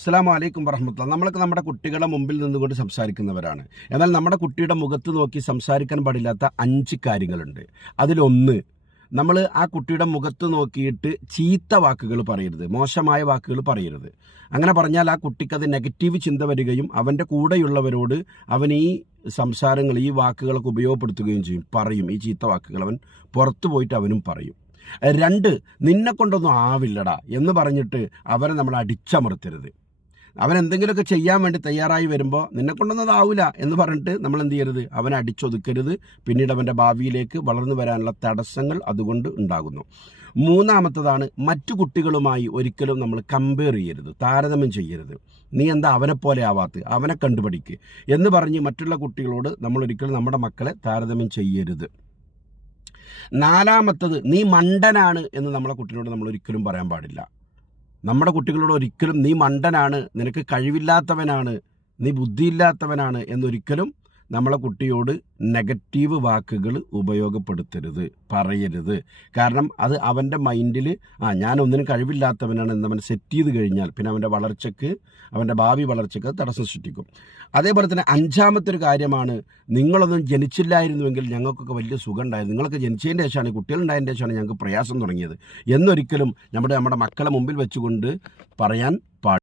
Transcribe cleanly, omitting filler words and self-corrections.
അസ്സലാമു അലൈക്കും വറഹ്മത്തുള്ളാഹി. നമ്മളൊക്കെ നമ്മുടെ കുട്ടികളുടെ മുമ്പിൽ നിന്നുകൊണ്ട് സംസാരിക്കുന്നവരാണ്. എന്നാൽ നമ്മുടെ കുട്ടിയുടെ മുഖത്ത് നോക്കി സംസാരിക്കാൻ പാടില്ലാത്ത 5 കാര്യങ്ങളുണ്ട്. അതിലൊന്ന്, നമ്മൾ ആ കുട്ടിയുടെ മുഖത്ത് നോക്കിയിട്ട് ചീത്ത വാക്കുകൾ പറയരുത്, മോശമായ വാക്കുകൾ പറയരുത്. അങ്ങനെ പറഞ്ഞാൽ ആ കുട്ടിക്കത് നെഗറ്റീവ് ചിന്ത വരികയും അവൻ്റെ കൂടെയുള്ളവരോട് അവൻ ഈ സംസാരങ്ങൾ, ഈ വാക്കുകളൊക്കെ ഉപയോഗപ്പെടുത്തുകയും ചെയ്യും, പറയും. ഈ ചീത്ത വാക്കുകൾ അവൻ പുറത്തു പോയിട്ട് അവനും പറയും. 2, നിന്നെ കൊണ്ടൊന്നും ആവില്ലടാ എന്ന് പറഞ്ഞിട്ട് അവനെ നമ്മൾ അടിച്ചമർത്തരുത്. അവൻ എന്തെങ്കിലുമൊക്കെ ചെയ്യാൻ വേണ്ടി തയ്യാറായി വരുമ്പോൾ നിന്നെ കൊണ്ടൊന്നും അതാവില്ല എന്ന് പറഞ്ഞിട്ട് നമ്മൾ എന്ത് ചെയ്യരുത്, അവനെ അടിച്ചൊതുക്കരുത്. പിന്നീട് അവൻ്റെ ഭാവിയിലേക്ക് വളർന്നു വരാനുള്ള തടസ്സങ്ങൾ അതുകൊണ്ട് ഉണ്ടാകുന്നു. 3-മത്തതാണ്, മറ്റു കുട്ടികളുമായി ഒരിക്കലും നമ്മൾ കമ്പയർ ചെയ്യരുത്, താരതമ്യം ചെയ്യരുത്. നീ എന്താ അവനെ പോലെ ആവാത്ത, അവനെ കണ്ടുപിടിക്ക് എന്ന് പറഞ്ഞ് മറ്റുള്ള കുട്ടികളോട് നമ്മൾ ഒരിക്കലും നമ്മുടെ മക്കളെ താരതമ്യം ചെയ്യരുത്. 4-മത്തത്, നീ മണ്ടനാണ് എന്ന് നമ്മളെ കുട്ടിയോട് നമ്മൾ ഒരിക്കലും പറയാൻ പാടില്ല. നമ്മുടെ കുട്ടികളോട് ഒരിക്കലും നീ മണ്ടനാണ്, നിനക്ക് കഴിവില്ലാത്തവനാണ്, നീ ബുദ്ധിയില്ലാത്തവനാണ് എന്നൊരിക്കലും നമ്മളെ കുട്ടിയോട് നെഗറ്റീവ് വാക്കുകൾ ഉപയോഗപ്പെടുത്തരുത്, പറയരുത്. കാരണം അത് അവൻ്റെ മൈൻഡിൽ ഞാനൊന്നിനും കഴിവില്ലാത്തവനാണ് എന്നവൻ സെറ്റ് ചെയ്ത് കഴിഞ്ഞാൽ പിന്നെ അവൻ്റെ വളർച്ചയ്ക്ക്, അവൻ്റെ ഭാവി വളർച്ചയ്ക്ക് തടസ്സം സൃഷ്ടിക്കും. അതേപോലെ തന്നെ 5-മത്തെ ഒരു കാര്യമാണ്, നിങ്ങളൊന്നും ജനിച്ചില്ലായിരുന്നുവെങ്കിൽ ഞങ്ങൾക്കൊക്കെ വലിയ സുഖം ഉണ്ടായിരുന്നു, നിങ്ങളൊക്കെ ജനിച്ചതിൻ്റെ ശേഷമാണ്, കുട്ടികളുണ്ടായതിൻ്റെ ശേഷമാണ് ഞങ്ങൾക്ക് പ്രയാസം തുടങ്ങിയത് എന്നൊരിക്കലും നമ്മുടെ മക്കളെ മുമ്പിൽ വെച്ചുകൊണ്ട് പറയാൻ പാടില്ല.